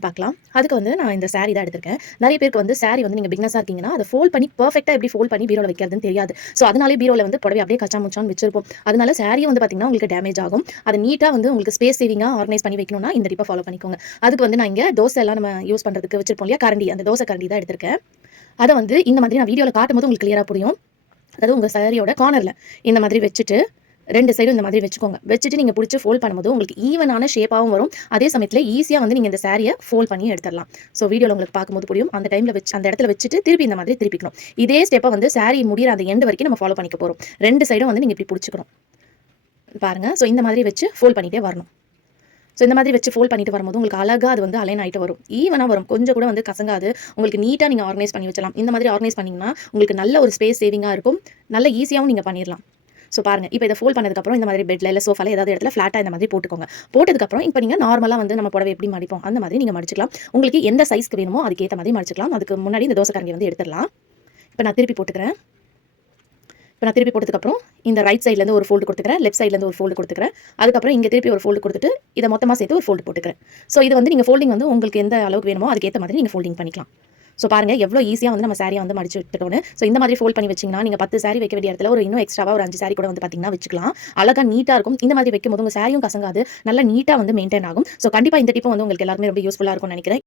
என்னன்னு பார்க்கலாம். அதுக்கு வந்து நான் இந்த சாரி தான் எடுத்திருக்கேன். நிறைய பேருக்கு வந்து சாரி வந்து நீங்க பிகினர்ஸா இருக்கீங்கன்னா, அத ஃபோல்ட் பண்ணி பெர்ஃபெக்ட்டா எப்படி ஃபோல்ட் பண்ணி பீரோல வைக்கிறதுன்னு தெரியாது. ஸோ அதனாலே பீரோல வந்து புடவை அப்படியே கச்சா முச்சான்னு வச்சிருப்போம். அதனால சாரியும் வந்து பார்த்தீங்கன்னா, உங்களுக்கு டேமேஜ் ஆகும். அத நீட்டா வந்து உங்களுக்கு ஸ்பேஸ் சேவிங்கா ஆர்கனைஸ் பண்ணி வைக்கணும்னா, இந்த டிப்ப ஃபாலோ பண்ணிக்கோங்க. அதுக்கு வந்து நான் இங்க தோசை எல்லாம் நம்ம யூஸ் பண்றதுக்கு வச்சிருப்போம் இல்லையா? கரண்டி, அந்த தோசை கரண்டி தான் எடுத்திருக்கேன். அத வந்து இந்த மாதிரி நான் வீடியோல காட்டும்போது உங்களுக்கு கிளியரா புரியும். அதாவது உங்க சாரியோட கார்னர்ல இந்த மாதிரி வச்சுட்டு 2 சைடும் இந்த மாதிரி வச்சுக்கோங்க. வச்சுட்டு நீங்க புடிச்சு ஃபோல்ட் பண்ணும்போது உங்களுக்கு ஈவனான ஷேப்பாவும் வரும். அதே சமயத்துல ஈஸியா வந்து நீங்க இந்த சாரிய ஃபோல்ட் பண்ணி எடுத்துறலாம். ஸோ வீடியோல உங்களுக்கு பார்க்கும்போது புரியும். அந்த டைம்ல அந்த இடத்துல வச்சுட்டு திருப்பி இந்த மாதிரி திருப்பிக்கணும். இதே ஸ்டெப்ப வந்து சாரி முடியிற அந்த எண்ட் வரைக்கும் நம்ம ஃபாலோ பண்ணிக்க போறோம். 2 சைடும் வந்து நீங்க இப்படி புடிச்சுக்கணும். பாருங்க. ஸோ இந்த மாதிரி வச்சு ஃபோல்ட் பண்ணிட்டே வரணும். ஸோ இந்த மாதிரி வச்சு ஃபோல்ட் பண்ணிட்டு வரும்போது உங்களுக்கு அழகா அது வந்து அலைன் ஆயிட்டு வரும். ஈவனா வரும். கொஞ்சம் கூட வந்து கசங்காது. உங்களுக்கு நீட்டா நீங்க ஆர்கனைஸ் பண்ணி வச்சலாம். இந்த மாதிரி ஆர்கனைஸ் பண்ணீங்கன்னா, உங்களுக்கு நல்ல ஒரு ஸ்பேஸ் சேவிங்கா இருக்கும். நல்ல ஈஸியாவும் நீங்க பண்ணிரலாம். ஸோ பாருங்க. இப்போ இத ஃபோல்ட் பண்ணதுக்கப்புறம் இந்த மாதிரி பெட்ல இல்ல சோஃபால ஏதாவது இடத்துல ஃப்ளாட்டா இந்த மாதிரி போட்டுக்கோங்க. போட்டதுக்கப்புறம் இப்போ நீங்க நார்மலா வந்து நம்ம புடவை எப்படி மடிப்போம், அந்த மாதிரி நீங்க மடிச்சுக்கலாம். உங்களுக்கு எந்த சைஸ்க்கு வேணுமோ அதுக்கேத்த மாதிரி மடிச்சுக்கலாம். அதுக்கு முன்னாடி இந்த தோசை கரண்டிய வந்து எடுத்துறலாம். இப்போ நான் திருப்பி போட்டுக்கிறேன். இப்போ நான் திருப்பி போட்டதுக்கப்புறம் இந்த ரைட் சைட்லேருந்து ஒரு ஃபோல்டு கொடுத்துக்கிறேன். லெஃப்ட் சைட்லேருந்து ஒரு ஃபோல்டு கொடுத்துக்கிறேன். அதுக்கப்புறம் இங்கே திருப்பி ஒரு ஃபோல்டு கொடுத்துட்டு இதை மொத்தமாக சேர்த்து ஒரு ஃபோல்டு போட்டுக்கிறேன். ஸோ இது வந்து நீங்கள் ஃபோல்டிங் வந்து உங்களுக்கு எந்த அளவுக்கு வேணுமோ அதுக்கேற்ற மாதிரி நீங்கள் ஃபோல்டிங் பண்ணிக்கலாம். ஸோ பாருங்க எவ்வளோ ஈஸியாக வந்து நம்ம சாரியை வந்து மடிச்சு விட்டுட்டோன்னு. ஸோ இந்த மாதிரி ஃபோல்ட் பண்ணி வச்சிங்கன்னா நீங்கள் 10 சாரி வைக்க வேண்டிய இடத்துல ஒரு இன்னும் எக்ஸ்ட்ராவாக ஒரு 5 சாரி கூட வந்து பார்த்தீங்கன்னா வச்சுக்கலாம். அழகாக நீட்டாக இருக்கும். இந்த மாதிரி வைக்கும்போது உங்கள் சாரியும் கசங்காது, நல்லா நீட்டாக வந்து மெயின்டைன் ஆகும். ஸோ கண்டிப்பாக இந்த டிப்பு வந்து உங்களுக்கு எல்லாருமே ரொம்ப யூஸ்ஃபுல்லாக இருக்கும்னு நினைக்கிறேன்.